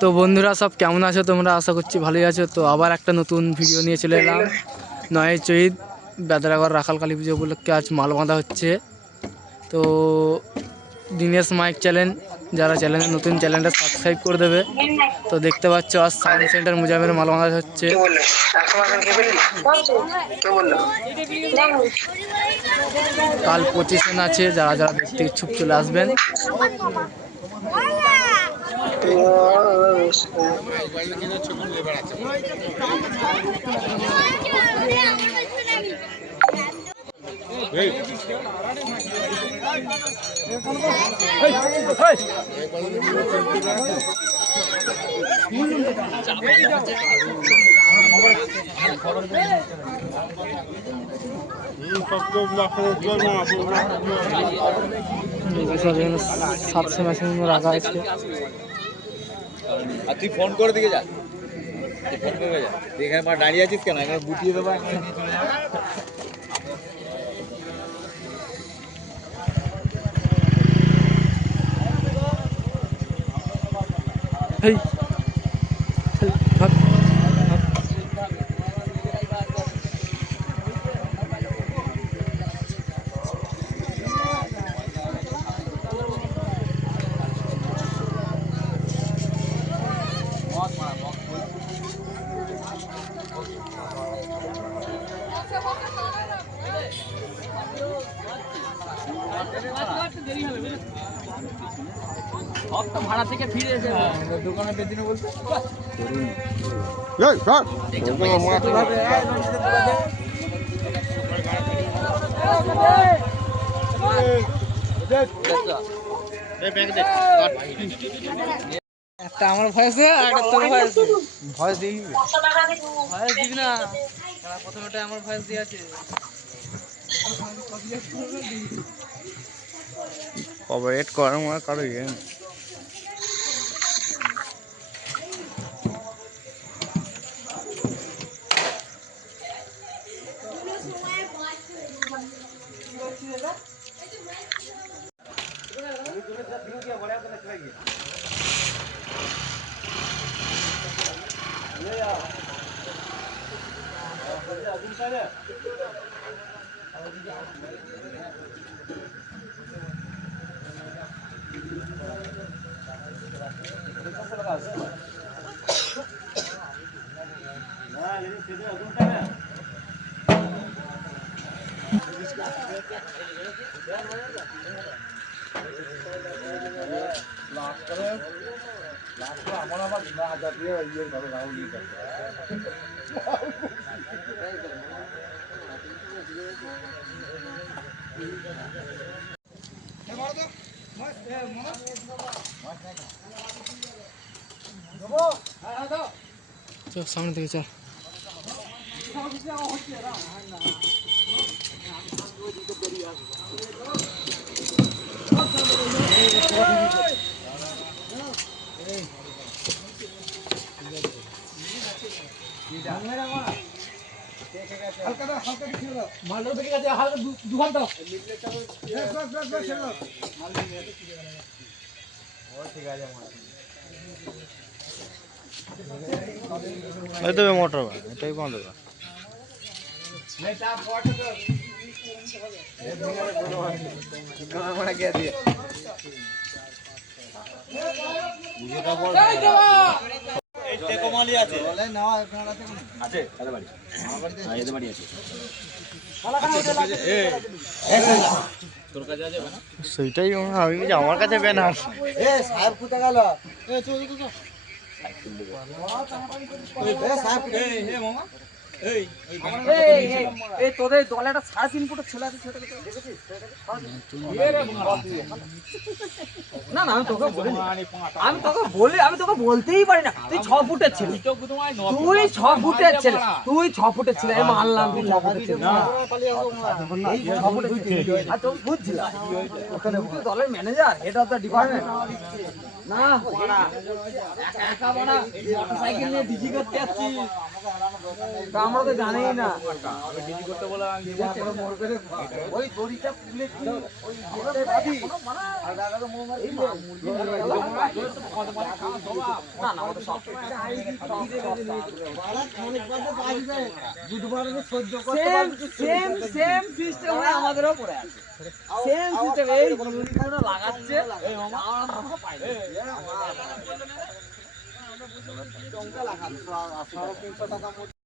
তো বন্ধুরা সব কেমন আছো তোমরা? আশা করছি ভালোই আছো। তো আবার একটা নতুন ভিডিও নিয়ে চলে এলাম। 9 চৈত বেদরাগড় রাখাল কালী পুজো উপলক্ষে আজ মাল বাঁধা হচ্ছে। তো দিনেশ মাইক চ্যানেল, যারা চ্যানেলের নতুন চ্যানেলটা সাবস্ক্রাইব করে দেবে। তো দেখতে পাচ্ছ আজ সাউন্ড সেন্টার মুজামের মাল বাঁধা হচ্ছে। কাল 25 আছে, যারা যারা দেখতে ইচ্ছুক চলে আসবেন। সাতশো মেশিন রাখা আছে। আর তুই ফোন করে দিকে যা, ফোন করে যা। তুই এখানে দাঁড়িয়ে আছিস কেন? এখানে গুটিয়ে দেবো। হেই ভাড়া থেকে ফিরে এসে দোকানে পেছনে বলতে একটা আমার ভয়েস দে আর একটা তোর ভয়েস দে। ভয়েস দিবি? ভয়েস দিবি না, প্রথমটা আমার ভয়েস দিয়ে আছে। কভারেট করার মনে কারো ইয়ে আমার আবার না জাতীয় ইয়ে ভাবে রাহুল চল সামনে থেকে চল। মোটর এটাই বন্ধ কর। সেইটাই আমি আমার কাছে ব্যানার সাহেব কোথায় গেল? তোদের দলে একটা 3.5 ফুটের ছেলে আছে, না না আমি তোকে বলতেই পারি না। তুই 6 ফুটের ছেলে, তুই 6 ফুটের ছেলে, তুই 6 ফুটের ছেলে। আমি মানলাম তুই 6 ফুটের ছেলে, আর তোর বুঝছিলাম ওখানে দলের manager, head of the department না একা একা মোটরসাইকেল নিয়ে ডিজি করতে আসছি। আমরা তো জানি না ডিজি করতে বলে আমি ওই দড়িটা খুলে ওই গেটে বাঁধি আর দাদাকে মুরগি না না ওটা সব সেম সেম সিস্টেম আমাদেরও পড়ে আছে সেম সিস্টেম এই মুরগিটা লাগাচ্ছে এই মামা আমরা পাইনি আমরা 350 টাকা